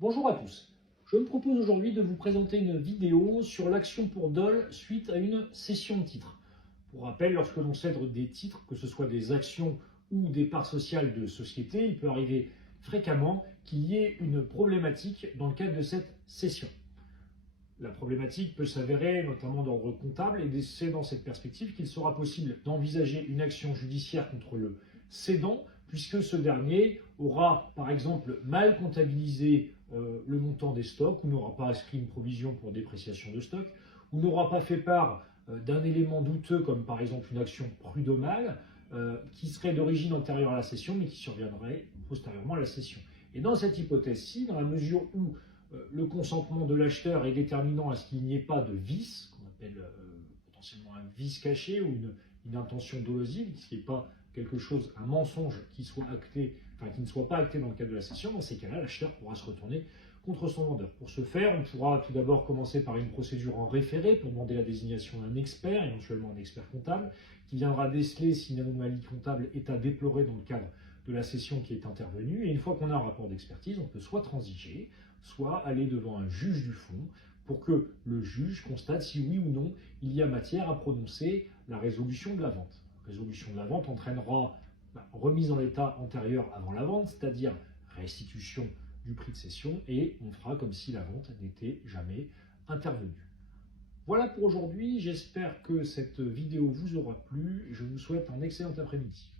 Bonjour à tous. Je me propose aujourd'hui de vous présenter une vidéo sur l'action pour dol suite à une cession de titres. Pour rappel, lorsque l'on cède des titres, que ce soit des actions ou des parts sociales de société, il peut arriver fréquemment qu'il y ait une problématique dans le cadre de cette cession. La problématique peut s'avérer notamment d'ordre comptable et c'est dans cette perspective qu'il sera possible d'envisager une action judiciaire contre le cédant, puisque ce dernier aura par exemple mal comptabilisé le montant des stocks, ou n'aura pas inscrit une provision pour dépréciation de stock, ou n'aura pas fait part d'un élément douteux comme par exemple une action prud'homale qui serait d'origine antérieure à la cession mais qui surviendrait postérieurement à la cession. Et dans cette hypothèse-ci, dans la mesure où le consentement de l'acheteur est déterminant à ce qu'il n'y ait pas de vice, qu'on appelle potentiellement un vice caché ou une intention dolosive, ce qui n'est pas quelque chose, un mensonge qui soit acté, enfin qui ne soit pas acté dans le cadre de la cession. Dans ces cas-là, l'acheteur pourra se retourner contre son vendeur. Pour ce faire, on pourra tout d'abord commencer par une procédure en référé pour demander la désignation d'un expert, éventuellement un expert comptable, qui viendra déceler si une anomalie comptable est à déplorer dans le cadre de la cession qui est intervenue. Et une fois qu'on a un rapport d'expertise, on peut soit transiger, soit aller devant un juge du fonds pour que le juge constate si oui ou non il y a matière à prononcer la résolution de la vente. La résolution de la vente entraînera remise en état antérieur avant la vente, c'est-à-dire restitution du prix de cession, et on fera comme si la vente n'était jamais intervenue. Voilà pour aujourd'hui, j'espère que cette vidéo vous aura plu, je vous souhaite un excellent après-midi.